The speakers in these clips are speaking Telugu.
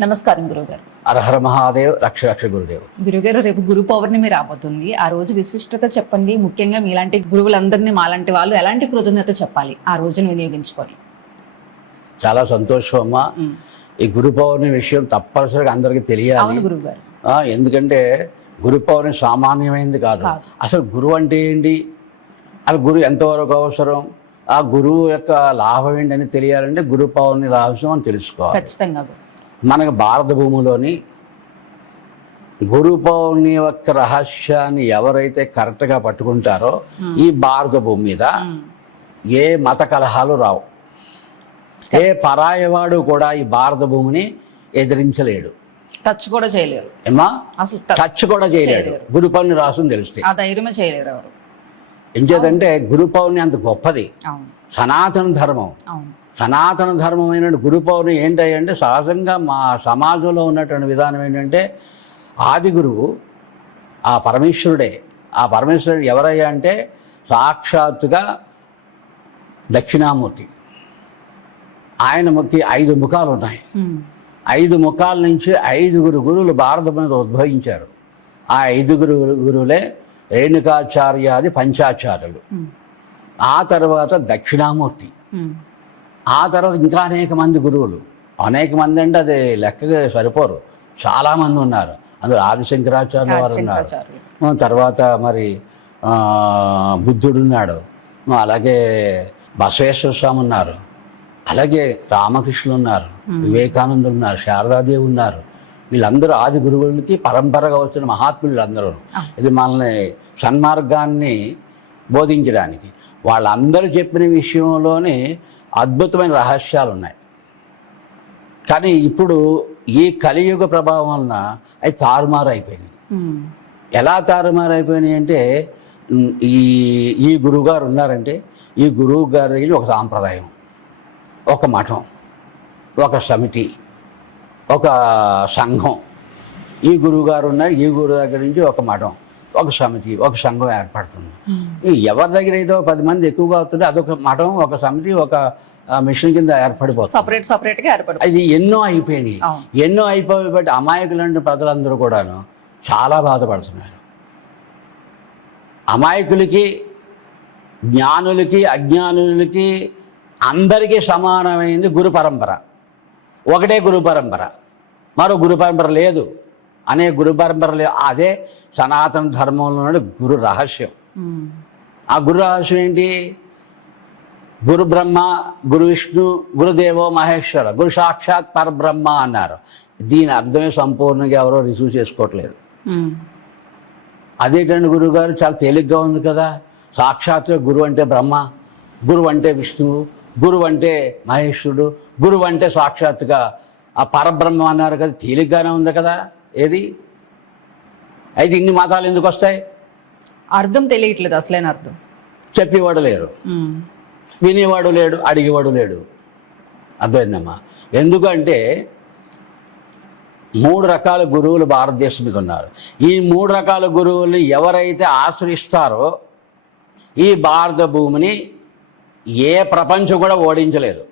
నమస్కారం గురుగారు. హరహర మహాదేవ్, రక్ష రక్ష గురుదేవ్. గురుగారు, రేపు గురు పౌర్ణమి రాబోతుంది. ఆ రోజు విశిష్టత చెప్పండి. ముఖ్యంగా మీలాంటి గురువులందరినీ మాలాంటి వాళ్ళు ఎలాంటి కృతజ్ఞత చెప్పాలి ఆ రోజును వినియోగించుకొని? చాలా సంతోషం అమ్మా. ఈ గురు పౌర్ణమి విషయం తప్పనిసరిగా అందరికీ తెలియాలి. అవును గురుగారు. ఎందుకంటే గురు పౌర్ణమి సామాన్యమైనది కాదు. అసలు గురువు అంటే ఏంటి, అసలు గురువు ఎంతవరకు అవసరం, ఆ గురువు యొక్క లాభం ఏంటని తెలియాలంటే గురు పౌర్ణమి రహస్యం అని తెలుసుకోవాలి ఖచ్చితంగా. మనకు భారత భూమిలోని గురు పౌర్ణమి యొక్క రహస్యాన్ని ఎవరైతే కరెక్ట్గా పట్టుకుంటారో ఈ భారత భూమి మీద ఏ మత కలహాలు రావు. ఏ పరాయవాడు కూడా ఈ భారత భూమిని ఎదిరించలేడు, టచ్ కూడా చేయలేరు. ఏమా అసలు టచ్ కూడా చేయలేడు. గురు పౌర్ణమి రాసుని తెలుస్తాయి. ఆ ధైర్యమే చేయలేరు ఎవరు. ఏం చేద్దంటే గురు పౌర్ణమి అంత గొప్పది. సనాతన ధర్మం. సనాతన ధర్మమైన గురు పౌర్ణమి ఏంటంటే సహజంగా మా సమాజంలో ఉన్నటువంటి విధానం ఏంటంటే ఆది గురువు ఆ పరమేశ్వరుడే. ఆ పరమేశ్వరుడు ఎవరయ్యా అంటే సాక్షాత్తుగా దక్షిణామూర్తి. ఆయన ముఖి 5 ముఖాలు ఉన్నాయి. 5 ముఖాల నుంచి 5 గురువులు భారతం మీద ఉద్భవించారు. ఆ 5 గురువులే రేణుకాచార్యాది పంచాచార్యులు. ఆ తర్వాత దక్షిణామూర్తి. ఆ తర్వాత ఇంకా అనేక మంది గురువులు. అనేక మంది అంటే అది లెక్కగా సరిపోరు, చాలామంది ఉన్నారు. అందులో ఆదిశంకరాచార్యుల వారు ఉన్నారు. తర్వాత మరి బుద్ధుడు ఉన్నాడు, అలాగే బసవేశ్వర స్వామి ఉన్నారు, అలాగే రామకృష్ణులు ఉన్నారు, వివేకానందులు ఉన్నారు, శారదాదేవి ఉన్నారు. వీళ్ళందరూ ఆది గురువులకి పరంపరగా వచ్చిన మహాత్ములు అందరూ. ఇది మనల్ని సన్మార్గాన్ని బోధించడానికి వాళ్ళందరూ చెప్పిన విషయంలోనే అద్భుతమైన రహస్యాలు ఉన్నాయి. కానీ ఇప్పుడు ఈ కలియుగ ప్రభావం వలన అవి తారుమారు అయిపోయినాయి. ఎలా తారుమారు అయిపోయినాయి అంటే ఈ గురువుగారు ఉన్నారంటే ఈ గురువు గారి దగ్గర ఒక సాంప్రదాయం, ఒక మఠం, ఒక సమితి, ఒక సంఘం. ఈ గురువుగారు ఉన్నారు, ఈ గురువు దగ్గర నుంచి ఒక మఠం, ఒక సమితి, ఒక సంఘం ఏర్పడుతుంది. ఎవరి దగ్గర ఏదో 10 మంది ఎక్కువగా అవుతుంటే అదొక మఠం, ఒక సమితి, ఒక మిషన్ కింద ఏర్పడిపోతుంది. సపరేట్గా ఏర్పడిపోతుంది. అది ఎన్నో అయిపోయినాయి. ఎన్నో అయిపోయి బట్టి అమాయకులంటే ప్రజలందరూ కూడాను చాలా బాధపడుతున్నారు. అమాయకులకి, జ్ఞానులకి, అజ్ఞానులకి అందరికీ సమానమైంది గురు పరంపర. ఒకటే గురు పరంపర, మరో గురు పరంపర లేదు. అనే గురు పరంపర లేదు. అదే సనాతన ధర్మంలో గురు రహస్యం. ఆ గురు రహస్యం ఏంటి? గురు బ్రహ్మ, గురు విష్ణు, గురుదేవో మహేశ్వర, గురు సాక్షాత్ పరబ్రహ్మ అన్నారు. దీని అర్థమే సంపూర్ణంగా ఎవరో రిసీవ్ చేసుకోవట్లేదు. అదేంటండి గురువుగారు, చాలా తేలిగ్గా ఉంది కదా. సాక్షాత్తుగా గురువు అంటే బ్రహ్మ, గురువు అంటే విష్ణువు, గురువు అంటే మహేశ్వరుడు, గురువు అంటే సాక్షాత్తుగా ఆ పరబ్రహ్మ అన్నారు కదా. తేలిగ్గానే ఉంది కదా. ఏది అయితే ఇన్ని మతాలు ఎందుకు వస్తాయి? అర్థం తెలియట్లేదు, అసలైన అర్థం. చెప్పేవాడు లేరు, వినేవాడు లేడు, అడిగేవాడు లేడు. అర్థమైందమ్మా. ఎందుకంటే 3 రకాల గురువులు భారతదేశం మీద ఉన్నారు. ఈ 3 రకాల గురువులు ఎవరైతే ఆశ్రయిస్తారో ఈ భారత భూమిని ఏ ప్రపంచం కూడా ఓడించలేదు.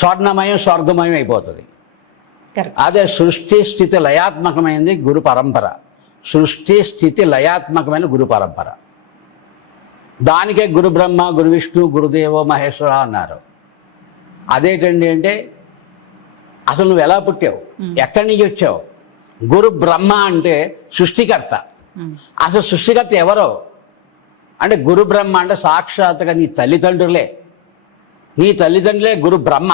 స్వర్ణమయం, స్వర్గమయం అయిపోతుంది. అదే సృష్టి స్థితి లయాత్మకమైనది గురు పరంపర. సృష్టి స్థితి లయాత్మకమైన గురు పరంపర. దానికే గురు బ్రహ్మ, గురు విష్ణు, గురుదేవో మహేశ్వర అన్నారు. అదేంటండి అంటే అసలు నువ్వు ఎలా పుట్టావు, ఎక్కడి నుంచి వచ్చావు? గురు బ్రహ్మ అంటే సృష్టికర్త. అసలు సృష్టికర్త ఎవరో అంటే గురు బ్రహ్మ అంటే సాక్షాత్తుగా నీ తల్లిదండ్రులే. నీ తల్లిదండ్రులే గురు బ్రహ్మ.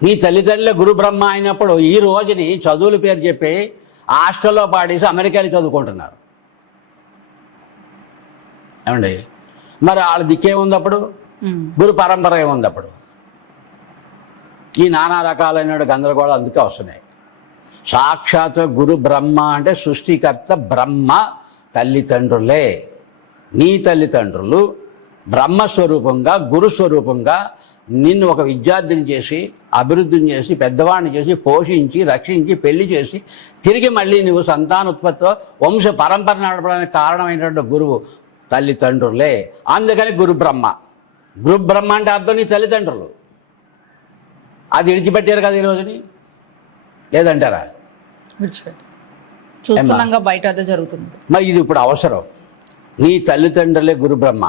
నీ తల్లిదండ్రులే గురు బ్రహ్మ అయినప్పుడు ఈ రోజుని చదువుల పేరు చెప్పి హాస్టల్లో పాడేసి అమెరికాలో చదువుకుంటున్నారు. ఏమండి, మరి వాళ్ళ దిక్కే ఉంది అప్పుడు? గురు పరంపర ఏముంది అప్పుడు? ఈ నానా రకాలైన గందరగోళాలు అందుకే వస్తున్నాయి. సాక్షాత్ గురు బ్రహ్మ అంటే సృష్టికర్త బ్రహ్మ తల్లిదండ్రులే. నీ తల్లిదండ్రులు బ్రహ్మస్వరూపంగా, గురుస్వరూపంగా నిన్ను ఒక విద్యార్థిని చేసి, అభివృద్ధిని చేసి, పెద్దవాడిని చేసి, పోషించి, రక్షించి, పెళ్లి చేసి తిరిగి మళ్ళీ నువ్వు సంతానోత్పత్తితో వంశ పరంపర నడపడానికి కారణమైనటువంటి గురువు తల్లిదండ్రులే. అందుకని గురు బ్రహ్మ. గురు బ్రహ్మ అంటే అర్థం నీ తల్లిదండ్రులు. అది విడిచిపెట్టారు కదా ఈ రోజుని, లేదంటారా? విడిచిపెట్టి చూస్తున్నాగా బయట అదే జరుగుతుంది. మరి ఇది ఇప్పుడు అవసరం. నీ తల్లిదండ్రులే గురు బ్రహ్మ.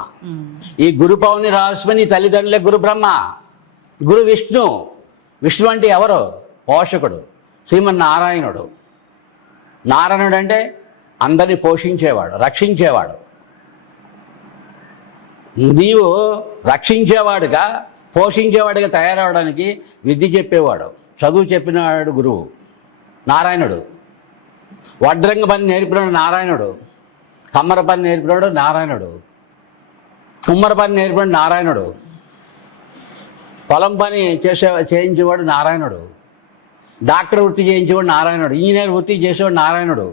ఈ గురు పౌర్ణమి రహస్యం నీ తల్లిదండ్రులే గురు బ్రహ్మ. గురు విష్ణు. విష్ణు అంటే ఎవరు? పోషకుడు, శ్రీమన్నారాయణుడు. నారాయణుడు అంటే అందరినీ పోషించేవాడు, రక్షించేవాడు. నీవు రక్షించేవాడుగా, పోషించేవాడిగా తయారవడానికి విద్య చెప్పేవాడు, చదువు చెప్పినవాడు గురువు నారాయణుడు. వడ్రంగ పని నేర్పినాడు నారాయణుడు, కమ్మర పని నేర్పినాడు నారాయణుడు, కుమ్మర పని నేర్పినాడు నారాయణుడు, పొలం పని చేయించేవాడు నారాయణుడు, డాక్టర్ వృత్తి చేయించేవాడు నారాయణుడు, ఇంజనీర్ వృత్తి చేసేవాడు నారాయణుడు,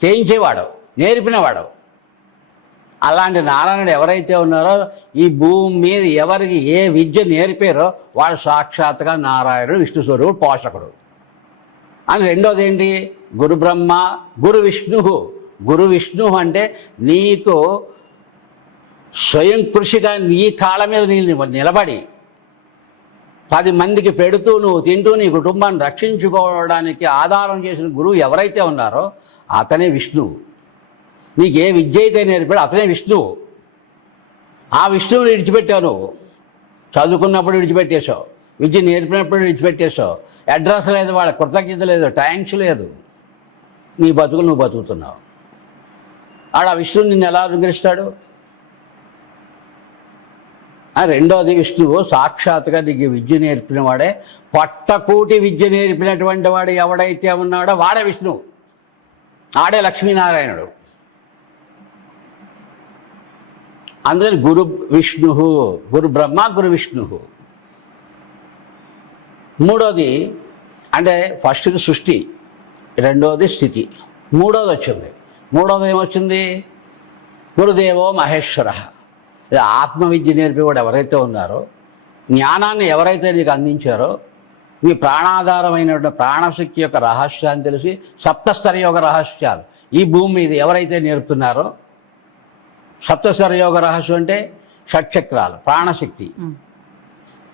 చేయించేవాడు, నేర్పినవాడు. అలాంటి నారాయణుడు ఎవరైతే ఉన్నారో ఈ భూమి మీద ఎవరికి ఏ విద్య నేర్పారో వాడు సాక్షాత్గా నారాయణుడు, విష్ణు స్వరూపుడు, పోషకుడు అని. రెండోది ఏంటి? గురు బ్రహ్మ, గురు విష్ణు. గురు విష్ణు అంటే నీకు స్వయం కృషిగా నీ కాళ్ళ మీద నిలబడి 10 మందికి పెడుతూ నువ్వు తింటూ నీ కుటుంబాన్ని రక్షించుకోవడానికి ఆధారం చేసిన గురువు ఎవరైతే ఉన్నారో అతనే విష్ణువు. నీకు ఏ విద్య అయితే నేర్పాడో అతనే విష్ణువు. ఆ విష్ణువుని విడిచిపెట్టావు. నువ్వు చదువుకున్నప్పుడు విడిచిపెట్టేశావు, విద్య నేర్పినప్పుడు విడిచిపెట్టేశావు. అడ్రస్ లేదు, వాళ్ళ కృతజ్ఞత లేదు, థ్యాంక్స్ లేదు. నీ బతుకులు నువ్వు బతుకుతున్నావు. ఆడ విష్ణువు నిన్ను ఎలా అనుగ్రహిస్తాడు? రెండోది, విష్ణువు సాక్షాత్గా నీకు విద్య నేర్పిన వాడే. పొట్టకూటి విద్య నేర్పినటువంటి వాడు ఎవడైతే ఉన్నాడో వాడే విష్ణువు, ఆడే లక్ష్మీనారాయణుడు. అందుకని గురు విష్ణు, గురు బ్రహ్మ, గురు విష్ణు. మూడోది అంటే ఫస్ట్ది సృష్టి, రెండోది స్థితి, మూడోది వచ్చింది. మూడోది ఏమొచ్చింది? గురుదేవో మహేశ్వర. ఇది ఆత్మవిద్య నేర్పేవాడు ఎవరైతే ఉన్నారో, జ్ఞానాన్ని ఎవరైతే నీకు అందించారో, మీ ప్రాణాధారమైనటువంటి ప్రాణశక్తి యొక్క రహస్యాన్ని తెలిసి సప్తస్తర యోగ రహస్యాలు ఈ భూమి మీద ఎవరైతే నేర్పుతున్నారో, సప్తస్వర యోగ రహస్యం అంటే షట్చక్రాలు, ప్రాణశక్తి.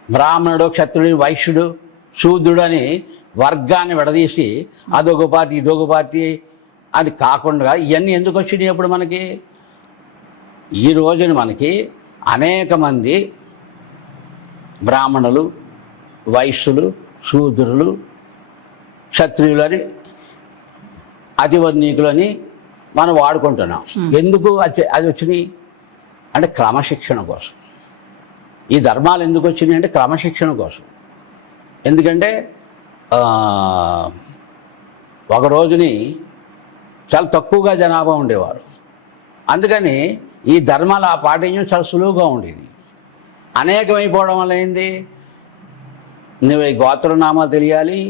బ్రాహ్మణుడు, క్షత్రుడు, వైశ్యుడు, శూద్రుడు అని వర్గాన్ని విడదీసి అదొక పార్టీ ఇదొక పార్టీ అని కాకుండా ఇవన్నీ ఎందుకు వచ్చినాయి? అప్పుడు మనకి ఈ రోజున మనకి అనేక మంది బ్రాహ్మణులు, వైశ్యులు, శూద్రులు, క్షత్రియులు అని, అతివర్ణీకులు అని మనం వాడుకుంటున్నాం. ఎందుకు అది వచ్చినాయి అంటే క్రమశిక్షణ కోసం. ఈ ధర్మాలు ఎందుకు వచ్చినాయి అంటే క్రమశిక్షణ కోసం. ఎందుకంటే ఒక రోజుని చాలా తక్కువగా జనాభా ఉండేవారు, అందుకని ఈ ధర్మాలు ఆ పాటించడం చాలా సులువుగా ఉండేది. అనేకమైపోవడం వల్ల ఏంది? నువ్వు ఈ గోత్రనామాలు తెలియాలి,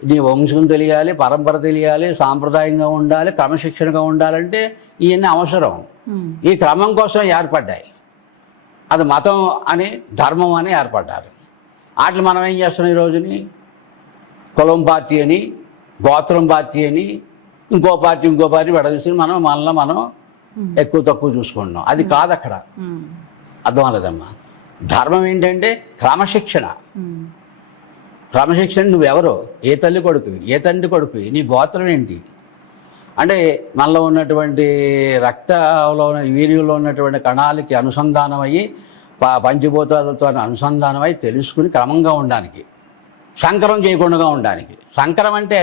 నీ వంశం తెలియాలి, పరంపర తెలియాలి, సాంప్రదాయంగా ఉండాలి, క్రమశిక్షణగా ఉండాలంటే ఇవన్నీ అవసరం. ఈ క్రమం కోసం ఏర్పడ్డాయి. అది మతం అని, ధర్మం అని ఏర్పడ్డారు. వాటిని మనం ఏం చేస్తున్నాం ఈ రోజుని? కులం పార్టీ అని, గోత్రం పార్టీ అని, ఇంకో పార్టీ విడదీసి మనం ఎక్కువ తక్కువ చూసుకుంటున్నాం. అది కాదు అక్కడ. అర్థం అవ్వలేదమ్మా. ధర్మం ఏంటంటే క్రమశిక్షణ. క్రమశిక్షణ నువ్వెవరో, ఏ తల్లి కొడుకువి, ఏ తండ్రి కొడుకువి, నీ గోత్రం ఏంటి అంటే మనలో ఉన్నటువంటి రక్తంలో వీర్యంలో ఉన్నటువంటి కణాలకి అనుసంధానం అయ్యి పంచభూతాలతో అనుసంధానం అయ్యి తెలుసుకుని క్రమంగా ఉండడానికి, సంకరం చేయకుండా ఉండడానికి. సంకరం అంటే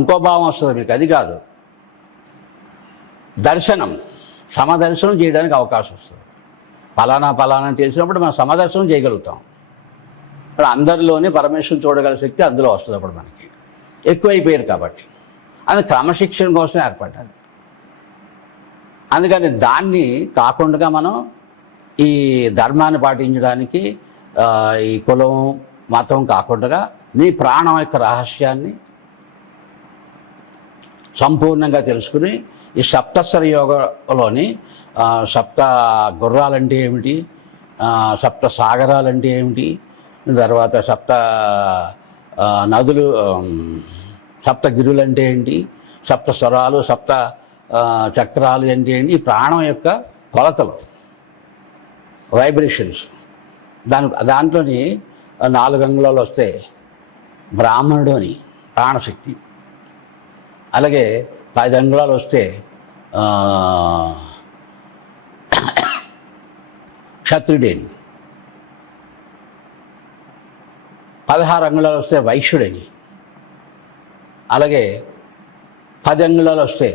ఇంకో భావం వస్తుంది మీకు, అది కాదు. దర్శనం, సమదర్శనం చేయడానికి అవకాశం వస్తుంది. ఫలానా తెలిసినప్పుడు మనం సమదర్శనం చేయగలుగుతాం. ఇప్పుడు అందరిలోనే పరమేశ్వరుని చూడగల శక్తి అందులో వస్తుంది. అప్పుడు మనకి ఎక్కువైపోయారు కాబట్టి అది క్రమశిక్షణ కోసం ఏర్పడ్డది. అందుకని దాన్ని కాకుండా మనం ఈ ధర్మాన్ని పాటించడానికి ఈ కులం మతం కాకుండా నీ ప్రాణం యొక్క రహస్యాన్ని సంపూర్ణంగా తెలుసుకుని ఈ సప్తస్వర యోగంలోని సప్త గుర్రాలంటే ఏమిటి, సప్త సాగరాలంటే ఏమిటి, తర్వాత సప్త నదులు, సప్తగిరులు అంటే ఏంటి, సప్త స్వరాలు, సప్త చక్రాలు అంటే ఏంటి, ఈ ప్రాణం యొక్క కొలతలు, వైబ్రేషన్స్. దాంట్లోని 4 అంగుళాలు వస్తే బ్రాహ్మణుడు అని ప్రాణశక్తి. అలాగే 10 అంగుళాలు వస్తే క్షత్రుడని, 16 అంగుళాలు వస్తే వైశ్యుడని, అలాగే 10 అంగుళాలు వస్తే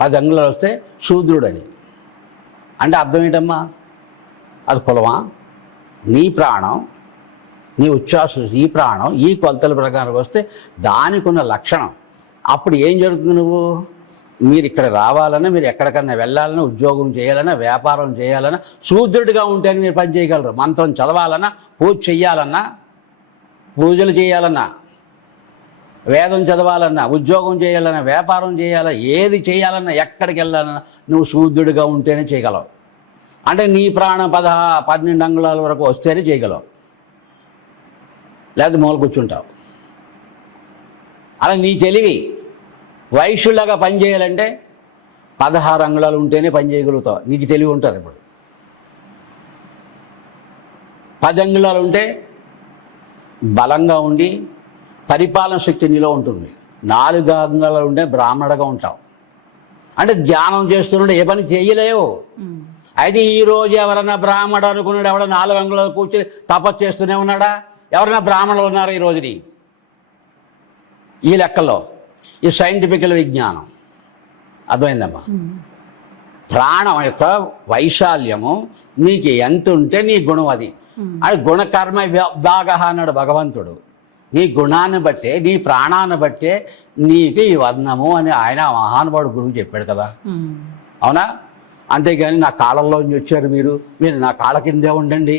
10 అంగుళాలు వస్తే శూద్రుడని. అంటే అర్థం ఏంటమ్మా? అది కులమా? నీ ప్రాణం, నీ ఉచ్ఛ్వాస, ఈ ప్రాణం ఈ కొలతల ప్రకారం వస్తే దానికి ఉన్న లక్షణం. అప్పుడు ఏం జరుగుతుంది? మీరు ఇక్కడ రావాలన్నా, మీరు ఎక్కడికన్నా వెళ్ళాలన్నా, ఉద్యోగం చేయాలన్నా, వ్యాపారం చేయాలన్నా, శూద్రుడిగా ఉంటేనే మీరు పని చేయగలరు. మంత్రం చదవాలన్నా, పూజ చెయ్యాలన్నా, పూజలు చేయాలన్నా, వేదం చదవాలన్నా, ఉద్యోగం చేయాలన్నా, వ్యాపారం చేయాలన్నా, ఏది చేయాలన్నా, ఎక్కడికి వెళ్ళాలన్నా నువ్వు శూద్రుడిగా ఉంటేనే చేయగలవు. అంటే నీ ప్రాణం 12 అంగుళాల వరకు వస్తేనే చేయగలవు, లేకపోతే మూల కూర్చుంటావు. అలా నీ తెలివి వైశ్యులాగా పని చేయాలంటే 16 అంగుళాలు ఉంటేనే పని చేయగలుగుతావు. నీకు తెలివి ఉంటుంది. ఇప్పుడు 10 అంగుళాలు ఉంటే బలంగా ఉండి పరిపాలన శక్తి నీలో ఉంటుంది. 4 అంగుళాలు ఉంటే బ్రాహ్మణుడిగా ఉంటావు. అంటే ధ్యానం చేస్తుంటే ఏ పని చేయలేవు. అయితే ఈరోజు ఎవరన్నా బ్రాహ్మడు అనుకున్నాడు, ఎవడో 4 అంగుళాలు కూర్చొని తపస్సు చేస్తూనే ఉన్నాడా? ఎవరైనా బ్రాహ్మణులు ఉన్నారా ఈ రోజుని? ఈ లెక్కలో ఈ సైంటిఫికల్ విజ్ఞానం అర్థమైందమ్మా. ప్రాణం యొక్క వైశాల్యము నీకు ఎంత ఉంటే నీ గుణం అది. అది గుణకర్మ విభాగ అన్నాడు భగవంతుడు. నీ గుణాన్ని బట్టే, నీ ప్రాణాన్ని బట్టే నీకు ఈ వర్ణము అని ఆయన మహానుభావుడు గురువు చెప్పాడు కదా. అవునా? అంతేగాని నా కాళ్ళల్లోంచి వచ్చారు మీరు, మీరు నా కాళ్ళ కిందే ఉండండి.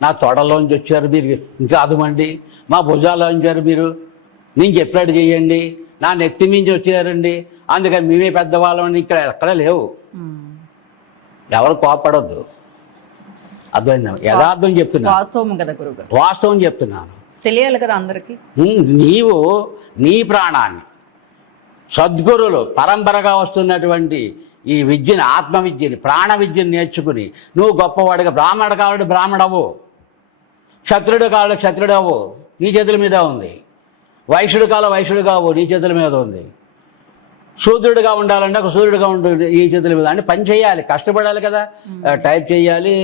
నా తొడల్లోంచి వచ్చారు మీరు, ఇంకా అదుమండి. మా భుజాల్లోంచి వచ్చారు మీరు, నేను చెప్పినట్టు చేయండి. నా నెత్తి నుంచి వచ్చారండి, అందుకని మేమే పెద్దవాళ్ళని ఇక్కడ ఎక్కడ లేవు. ఎవరు కోపడద్దు. అర్థమైందా? యథార్థం చెప్తున్నా, వాస్తవం కదా గురుగారు, వాస్తవం చెప్తున్నాను. తెలియాలి కదా అందరికీ. నీవు నీ ప్రాణాన్ని సద్గురులు పరంపరగా వస్తున్నటువంటి ఈ విద్యని, ఆత్మ విద్యని, ప్రాణ విద్యని నేర్చుకుని నువ్వు గొప్పవాడిగా, బ్రాహ్మణుడు కావాలంటే బ్రాహ్మణవు, క్షత్రుడు కావాలంటే క్షత్రుడు అవ్వు, నీ చేతుల మీద ఉంది. వైశ్యుడు కావాలి, వైశ్యుడు కావు, నీ చేతుల మీద ఉంది. శూద్రుడిగా ఉండాలంటే ఒక సూర్యుడిగా ఉంటుంది, ఈ చేతుల మీద. అంటే పని చేయాలి, కష్టపడాలి కదా. టైప్ చేయాలి,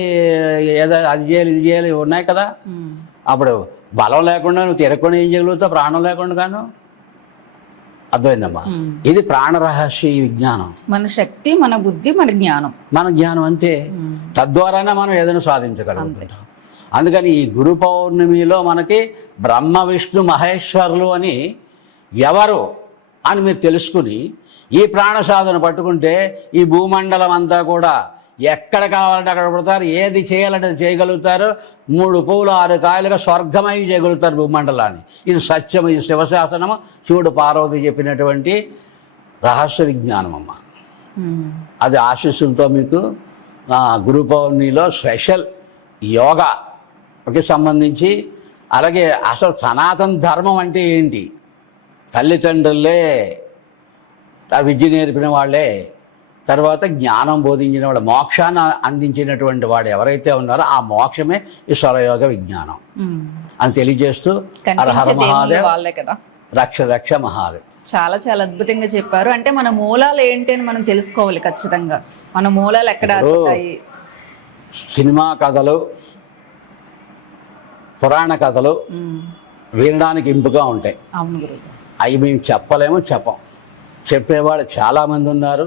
ఏదో అది చేయాలి, ఇది చేయాలి, ఉన్నాయి కదా. అప్పుడు బలం లేకుండా నువ్వు తిరగకుండా ఏం చేయగలుగుతావు? ప్రాణం లేకుండా గాను. అర్థమైందమ్మా. ఇది ప్రాణ రహస్య విజ్ఞానం. మన శక్తి, మన బుద్ధి, మన జ్ఞానం, మన జ్ఞానం అంతే. తద్వారానే మనం ఏదైనా సాధించగలుగుతాం. అందుకని ఈ గురు పౌర్ణమిలో మనకి బ్రహ్మ విష్ణు మహేశ్వరులు అని ఎవరు అని మీరు తెలుసుకుని ఈ ప్రాణ సాధన పట్టుకుంటే ఈ భూమండలం అంతా కూడా ఎక్కడ కావాలంటే అక్కడ పడతారు. ఏది చేయాలంటే చేయగలుగుతారు. 3 పువ్వులు 6 కాయలుగా స్వర్గమై చేయగలుగుతారు భూమండలాన్ని. ఇది సత్యం, ఇది శివశాసనము, శివుడు పార్వతి చెప్పినటువంటి రహస్య విజ్ఞానం అమ్మ. అది ఆశీస్సులతో మీకు గురు పౌర్ణమిలో స్పెషల్ యోగాకి సంబంధించి, అలాగే అసలు సనాతన ధర్మం అంటే ఏంటి, తల్లిదండ్రులే ఆ విద్య నేర్పిన వాళ్ళే, తర్వాత జ్ఞానం బోధించిన వాళ్ళు, మోక్షాన్ని అందించినటువంటి వాడు ఎవరైతే ఉన్నారో ఆ మోక్షమే ఈ స్వరయోగ విజ్ఞానం అని తెలియజేస్తూ హర మహాదేవ్, రక్ష రక్ష మహాదేవ్. చాలా చాలా అద్భుతంగా చెప్పారు. అంటే మన మూలాలు ఏంటి అని మనం తెలుసుకోవాలి ఖచ్చితంగా. మన మూలాలు ఎక్కడ ఉంటాయి? సినిమా కథలు, పురాణ కథలు వినడానికి ఇంపుగా ఉంటాయి. అవును గురువు. అవి మేము చెప్పలేము, చెప్పేవాళ్ళు చాలామంది ఉన్నారు,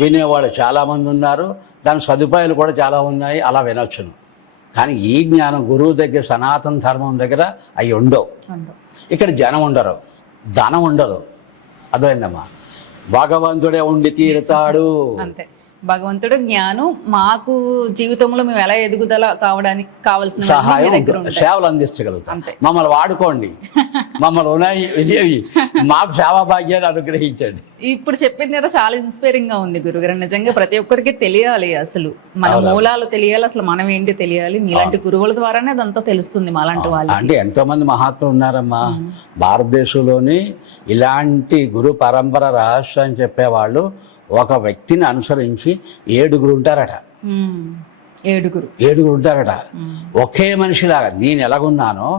వినేవాళ్ళు చాలామంది ఉన్నారు, దాని సదుపాయాలు కూడా చాలా ఉన్నాయి, అలా వినొచ్చును. కానీ ఈ జ్ఞానం గురువు దగ్గర, సనాతన ధర్మం దగ్గర అవి ఉండవు. ఇక్కడ జనం ఉండరు, ధనం ఉండదు. అర్థమైందమ్మా. భగవంతుడే ఉండి తీరుతాడు. అంతే. భగవంతుడు జ్ఞానం మాకు జీవితంలో మేము ఎలా ఎదుగుదల కావడానికి కావాల్సిన సహాయం, సేవలు అందించగలుగుతాం. మమ్మల్ని వాడుకోండి, మమ్మల్ని ఉన్నాయి మాకు సేవా భాగ్యాన్ని అనుగ్రహించండి. ఇప్పుడు చెప్పింది కదా చాలా ఇన్స్పైరింగ్ గా ఉంది గురుగారు. నిజంగా ప్రతి ఒక్కరికి తెలియాలి, అసలు మన మూలాలు తెలియాలి, అసలు మనం ఏంటి తెలియాలి. మీలాంటి గురువుల ద్వారానే అదంతా తెలుస్తుంది మాలాంటి వాళ్ళు. అంటే ఎంతో మంది మహాత్ములు ఉన్నారమ్మా భారతదేశంలోని. ఇలాంటి గురు పరంపర రహస్యం చెప్పేవాళ్ళు ఒక వ్యక్తిని అనుసరించి 7 ఉంటారట. ఏడుగురు ఉంటారట. ఒకే మనిషిలాగా నేను ఎలాగున్నానో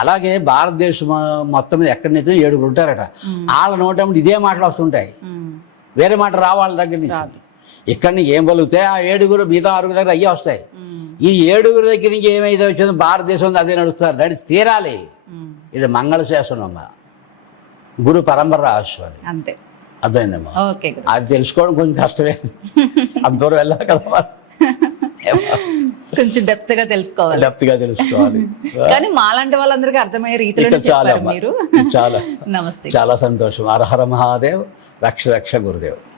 అలాగే భారతదేశం మొత్తం మీద ఎక్కడైతే 7 ఉంటారట. వాళ్ళ నోటప్పుడు ఇదే మాటలు వస్తుంటాయి, వేరే మాట వాళ్ళ దగ్గర నుంచి. ఇక్కడ ఏం పలుకుతే ఆ 7 మిగతా 6 దగ్గర అయ్యే వస్తాయి. ఈ 7 దగ్గర నుంచి ఏమైతే వచ్చిందో భారతదేశం అదే నడుస్తారు, నడిచి తీరాలి. ఇది మంగళశాసనం అమ్మ, గురు పరంపర రహస్యం అది. అంతే, అర్థమైందమ్మా. ఓకే, అది తెలుసుకోవడం కొంచెం కష్టమే, అంత దూరం వెళ్ళాలి కదా, కొంచెం డెప్త్ గా తెలుసుకోవాలి. కానీ మాలాంటి వాళ్ళందరికీ అర్థమయ్యే రీతిలో చెప్పారు మీరు. చాలా నమస్తే. చాలా సంతోషం. హర హర మహాదేవ్, రక్ష రక్ష గురుదేవ్.